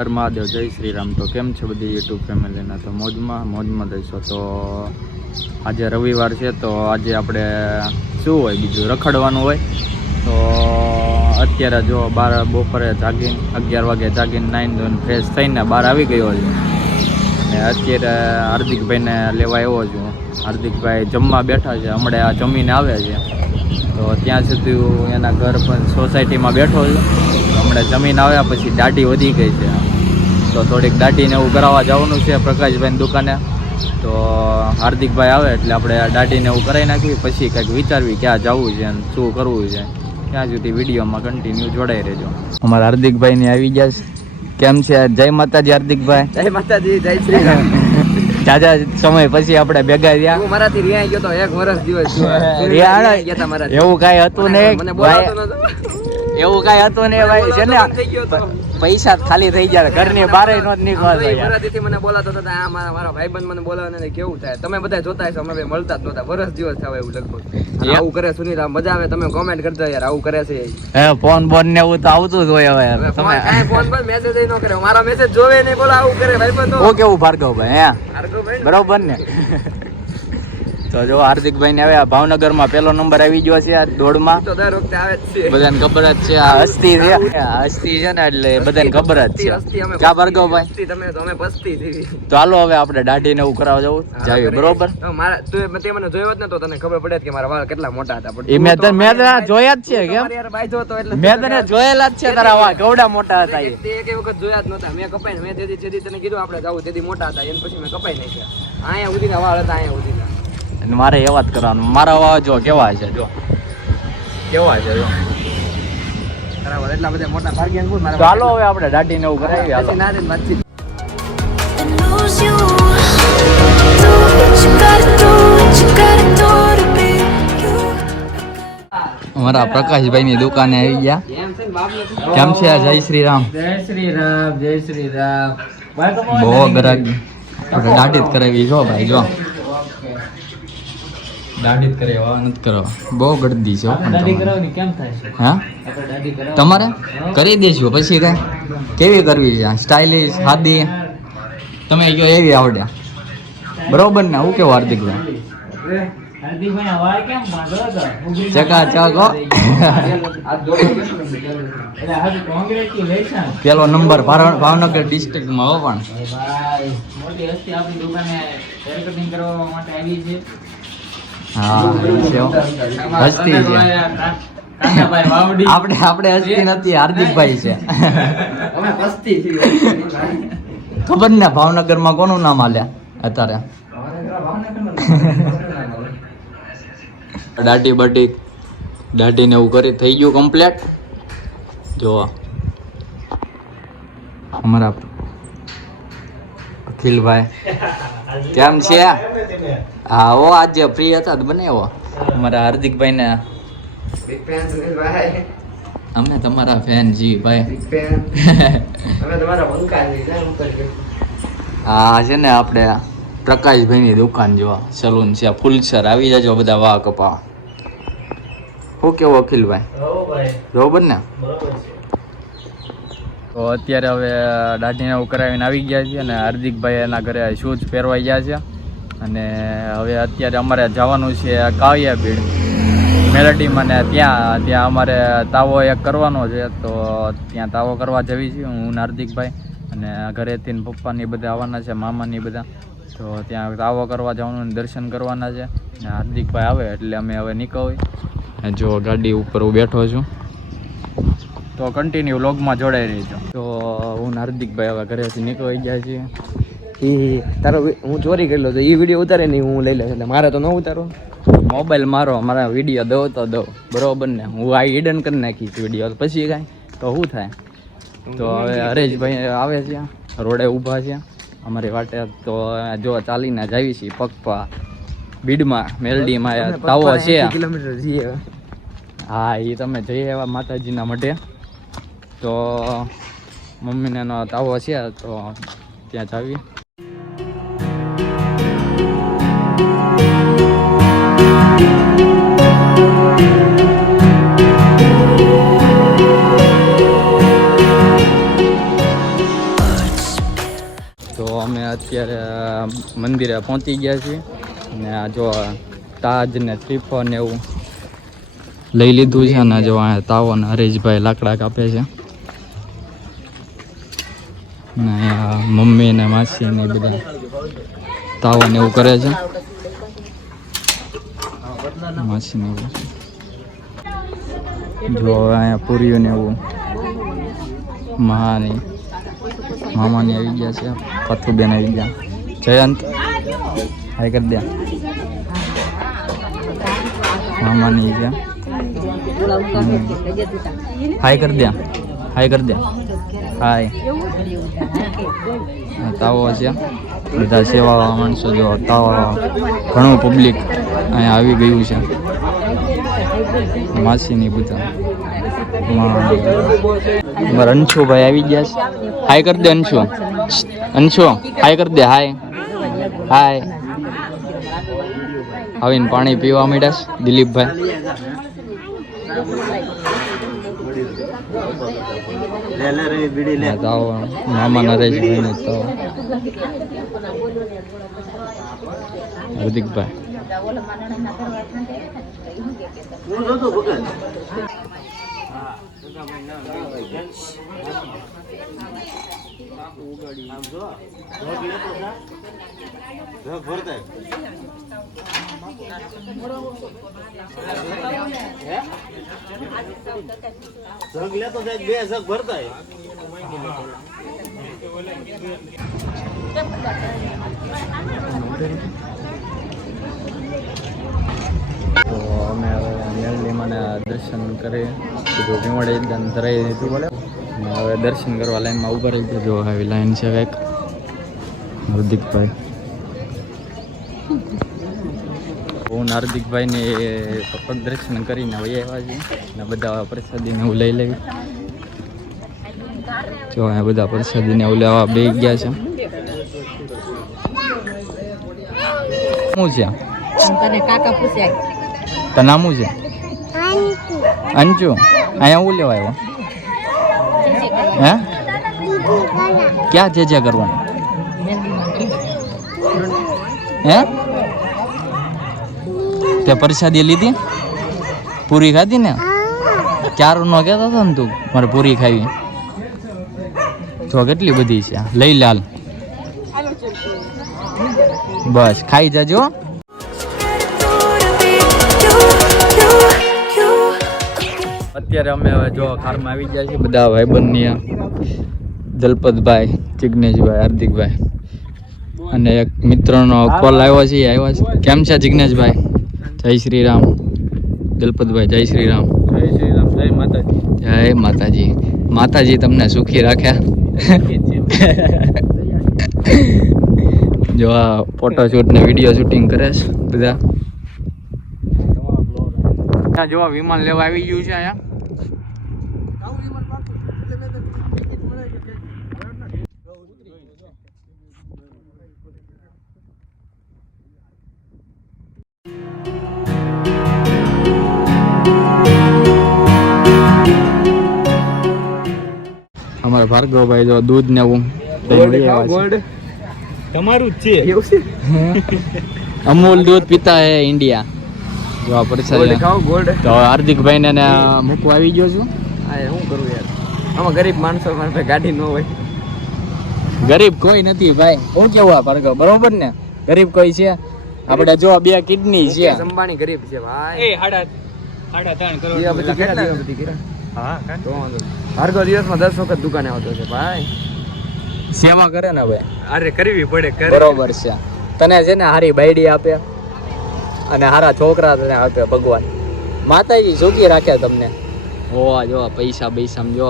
હર મહાદેવ, જય શ્રી રામ. તો કેમ છે બધી યુટ્યુબ ફેમિલીના? તો મોજમાં દઈશો. તો આજે રવિવાર છે, તો આજે આપણે શું હોય બીજું રખડવાનું હોય. તો અત્યારે જો બપોરે જાગીને 11 વાગે જાગીને નાઈન ધોઈને ફ્રેશ થઈને બહાર આવી ગયો છું. અને અત્યારે હાર્દિકભાઈને લેવા આવ્યો છું. હાર્દિકભાઈ જમવા બેઠા છે, હમણાં જમીને આવે છે. તો ત્યાં સુધી હું એના ઘર પણ સોસાયટીમાં બેઠો છું. હમણાં જમીન આવ્યા પછી દાઢી વધી ગઈ છે, તો થોડીક દાઢીને એવું કરાવવા જવાનું છે પ્રકાશભાઈની દુકાને. તો હાર્દિકભાઈ આવે એટલે આપણે દાઢીને એવું કરાવી નાખવી, પછી કંઈક વિચારવી ક્યાં જવું છે અને શું કરવું છે. ત્યાં સુધી વિડીયોમાં કન્ટિન્યુ જોડાઈ રહેજો. અમારા હાર્દિકભાઈને આવી ગયા છે. કેમ છે? જય માતાજી હાર્દિકભાઈ. જય માતાજી, જય શ્રી રામ. જાજા સમય પછી આપણે ભેગા થયા. હું મારાથી રિયા ગયો તો 1 વર્ષ દિવસ એવું કાંઈ હતું નહીં, મને બોલાતો નતો. એવું કાંઈ હતું નહીં ભાઈ. છે ને પૈસા ખાલી થઈ ગયા, ઘરની બહાર નો નીકળતો. મરાઠીથી મને બોલાતો હતો. આ મારા ભાઈબંધ મને બોલાવે ને કેવું થાય. તમે બધા જોતા હશો, અમે મળતા જ નહોતા. વર્ષ દિવસ થાય એવું લગભગ. આવું કરે સુનિલ, મજા આવે. તમે કોમેન્ટ કરજો યાર, આવું કરે છે. ફોન ને એવું તો આવતું જ હોય. હવે યાર તમે કાંઈ ફોન પર મેસેજ ન કરે, મારા મેસેજ જોવે નહીં, બોલો આવું કરે ભાઈબંધ. ઓ કેવું ભાર્ગવભાઈ? બરોબર ને? તો જો હાર્દિકભાઈ ને આવ્યા ભાવનગરમાં પેલો નંબર આવી ગયો છે આ દોડમાં. તો દર વખતે આવે જ છે, બધાને ખબર જ છે. આ હસ્તી છે, હસ્તી છે ને એટલે બધાને ખબર જ છે. ક્યાં ભાર્ગવભાઈ? તમે અમે પસ્તી થઈ. તો હાલો હવે આપણે દાઢીને એવું કરાવવા જવું જાવી. બરોબર? મારા તે મને જોયો જ ને તો તને ખબર પડે કે મારા વાળ કેટલા મોટા હતા. મેં જોયા જ છે. કેમ યાર બાઈ જો તો એટલે મેં તને જોયેલા જ છે. તારા વાળ કેવડા મોટા હતા. એક વખત જોયા જ નહોતા. મેં કપાઈને મેં જેદી તને કીધું આપણે જાવું, જેદી મોટા હતા એને પછી મેં કપાઈ નાખ્યા. અહીંયા ઉધીના વાળ હતા, અહીંયા ઉધીના. મારે એવા જ કરવાનું. મારા વાવા જો કેવા છે, જો કેવા છે, જો બરાબર. એટલા બધા મોટા ભાગ્યન બોલ. ચાલો હવે આપણે દાઢીને એવું કરાવી. હાલો અમારા પ્રકાશભાઈ ની દુકાને આવી ગયા. કેમ છે? જય શ્રી રામ. જય શ્રી રામ. જય શ્રી રામ. બહુ ગરાગી આપણે દાઢી જ કરાવી. જો ભાઈ, જો દાઢી કરાવવા નથી કરવા. બહુ ગળદી છે. દાઢી કરાવવાની કેમ થાય છે? હા, તમારે કરી દઈશું. પછી કઈ કેવી કરવી છે? સ્ટાઇલિશ, સાદી? તમે કયો એવી આવડે. બરોબર ને? હું કેવું હાર્દિકભાઈ? પેલો નંબર ભાવનગર ડિસ્ટ્રિક્ટમાં હો. પણ હા, હસ્તી છે. આપણે હસ્તી નથી, હાર્દિકભાઈ છે. ખબર ને ભાવનગરમાં કોનું નામ હાલ્યા અત્યારે? દાઢીને એવું કરી થઈ ગયું કમ્પ્લેટ. જો અમારા અખિલભાઈ કેમ છે? હા, ઓ આજે ફ્રી હતા તો બનાવો. અમારા હાર્દિકભાઈ ને અમે તમારા ફેન જી ભાઈ. હા છે ને, આપણે પ્રકાશભાઈ ની દુકાન જો સલૂન છે, ફૂલસર. આવી જાજો બધા વાહ કપા. શું કેવું અખિલભાઈ? બરોબર ને? તો અત્યારે હવે દાઢીને એવું કરાવીને આવી ગયા છે અને હાર્દિકભાઈ એના ઘરે શૂઝ પહેરવાઈ ગયા છે. અને હવે અત્યારે અમારે જવાનું છે કાવ્યાબીડ મેલડીમાં, ને ત્યાં અમારે તાવો એક કરવાનો છે. તો ત્યાં તાવો કરવા જવી છે હું ને હાર્દિકભાઈ. અને ઘરેથી પપ્પાની બધા આવવાના છે, મામાની બધા. તો ત્યાં તાવો કરવા જવાનું, દર્શન કરવાના છે. ને હાર્દિકભાઈ આવે એટલે અમે હવે નીકળવી. જો ગાડી ઉપર હું બેઠો છું, તો કન્ટિન્યુ વ્લોગમાં જોડાઈ રહીજો. તો હું હાર્દિકભાઈ હવે ઘરેથી નીકળી ગયા છીએ. એ તારો હું ચોરી કરેલો તો એ વિડીયો ઉતારે નહીં, હું લઈ લઈશ. એટલે મારે તો ન ઉતારો. મોબાઈલ મારો, મારા વિડીયો દો તો દો. બરોબર ને? હું આ હિડન કરી નાખીશ વિડીયો, પછી કાંઈ તો શું થાય. તો હવે હરેશભાઈ આવે છે, રોડે ઊભા છે અમારી વાટે. તો જો ચાલીને જાવી છીએ પગપા બીડમાં મેલડીમાં તાવો છે. હા, એ તમે જઈ આવ્યા માતાજીના મઢે. તો મમ્મીને એનો તાવો છે, તો ત્યાં જાવી. અત્યારે મંદિરે પહોંચી ગયા છીએ અને આ જો તાજ ને શ્રીફળ ને એવું લઈ લીધું છે ને જો અહીંયા તાવો ને હરેશભાઈ લાકડા કાપે છે ને અહીંયા મમ્મી ને માસી ને બધા તાવો ને એવું કરે છે માસી ને એવું જો અહીંયા પૂરીઓ ને એવું મામાની આવી ગયા છે પથ્થુબેન આવી ગયા જયંત હાય કરી દે મામાની છે હાય કરી દે હાય તાવો છે બધા સેવા માણસો જો તાવો ઘણું પબ્લિક અહીંયા આવી ગયું છે માસીની બધા મારા અંશુભાઈ આવી ગયા છે હાય કરી દે અંશુ હાય કરી દે હાય આવીને પાણી પીવા માંડ્યા છે દિલીપભાઈ મામા નરેશભાઈ ને તો હાર્દિકભાઈ જગ લેતો જાય બે જગ ભરતા તો અમે હવે મેળલીમાં દર્શન કરી બધું ભીમડે એકદમ ધરાઈ દીધું બોલે અને હવે દર્શન કરવા લાઈનમાં ઊભા રહી ગયા જો આવી લાઈન છે કંઈક હાર્દિકભાઈ હું હાર્દિકભાઈને પગ દર્શન કરીને વહી આવ્યા છીએ અને બધા પ્રસાદીને હું લઈ લેવી જો અહીંયા બધા પ્રસાદીને એવું લેવા બે ગયા છે શું છે કાકા પૂછ્યા તો નામ શું છે અંજુ અહીંયા હું લેવા આવ્યો હે ક્યાં જે કરવાનું હે તે પ્રસાદી લીધી પૂરી ખાધી ને ચાર નો કહેતો હતો ને તું મારે પૂરી ખાવી જો કેટલી બધી છે લઈ લે હાલ બસ ખાઈ જાજો અત્યારે અમે હવે જો ખારમાં આવી ગયા છીએ બધા ભાઈબંધની દલપતભાઈ જિગ્નેશભાઈ હાર્દિકભાઈ અને એક મિત્રનો કોલ આવ્યો છે કેમ છે જિગ્નેશભાઈ જય શ્રી રામ દલપતભાઈ જય શ્રી રામ જય માતાજી માતાજી તમને સુખી રાખ્યા જો આ ફોટોશૂટ ને વિડીયો શૂટિંગ કરે છે બધા જો વિમાન લેવા આવી ગયું છે અહીંયા અમારા ભાર્ગવભાઈ જો દૂધ ને એવું તમારું જ છે અમૂલ દૂધ પીતા હે ઇન્ડિયા જો આ પરસાદી તો હાર્દિકભાઈ ને મૂકવા આવી ગયો છું શું કરું યાર આમાં ગરીબ માણસો માટે ગાડી ન હોય ગરીબ કોઈ નથી ભાઈ હું કેવું આ ભાર્ગવ બરોબર ને ગરીબ કોઈ છે આપણે જો 2 કિડની છે અંબાણી ગરીબ છે ભાઈ એ સાડા 3 કરોડ હા તો ભાર્ગવ દિવસમાં 10 વખત દુકાને આવતો છે ભાઈ સેવા કરે ને ભાઈ અરે કરવી પડે બરોબર છે તને છે ને હારી બાયડી આપે અને હારા છોકરા તને આપે ભગવાન માતાજી સુખી રાખે તમને ઓવા જો પૈસા જો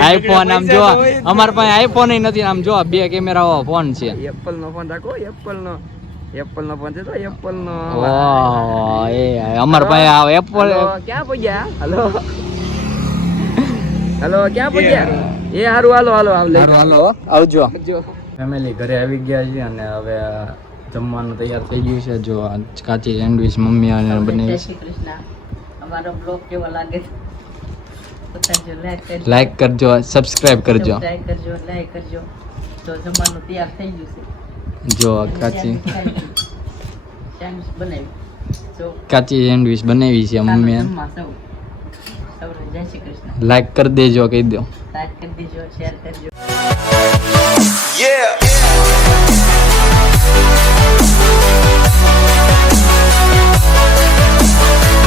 આઈફોન આમ જો અમાર પાસે આઈફોન નથી આમ જો 2 કેમેરા વાળો ફોન છે એપલ નો ફોન રાખો એપલ નો ફોન છે તો એપલ નો એ અમાર પાસે આ એપલ ક્યાં પગ્યા હેલો ક્યાં પગ્યા એ હારું હાલો આવજો ફેમિલી ઘરે આવી ગયા છે અને હવે જમવાનું તૈયાર થઈ ગયું છે જો કાચી સેન્ડવિચ મમ્મી આને બનાવી અમારો બ્લોગ કેવો લાગે લાઈક કરજો સબસ્ક્રાઇબ કરજો લાઈક કરજો તો જમવાનું તૈયાર થઈ ગયું છે જો કાચી સેન્ડવિચ બનાવી જો કાચી સેન્ડવીચ બનાવી છે મમ્મીએ જમવા સૌને જય શ્રી કૃષ્ણ લાઈક કરી દેજો કહી દો લાઈક કરી દેજો શેર કરજો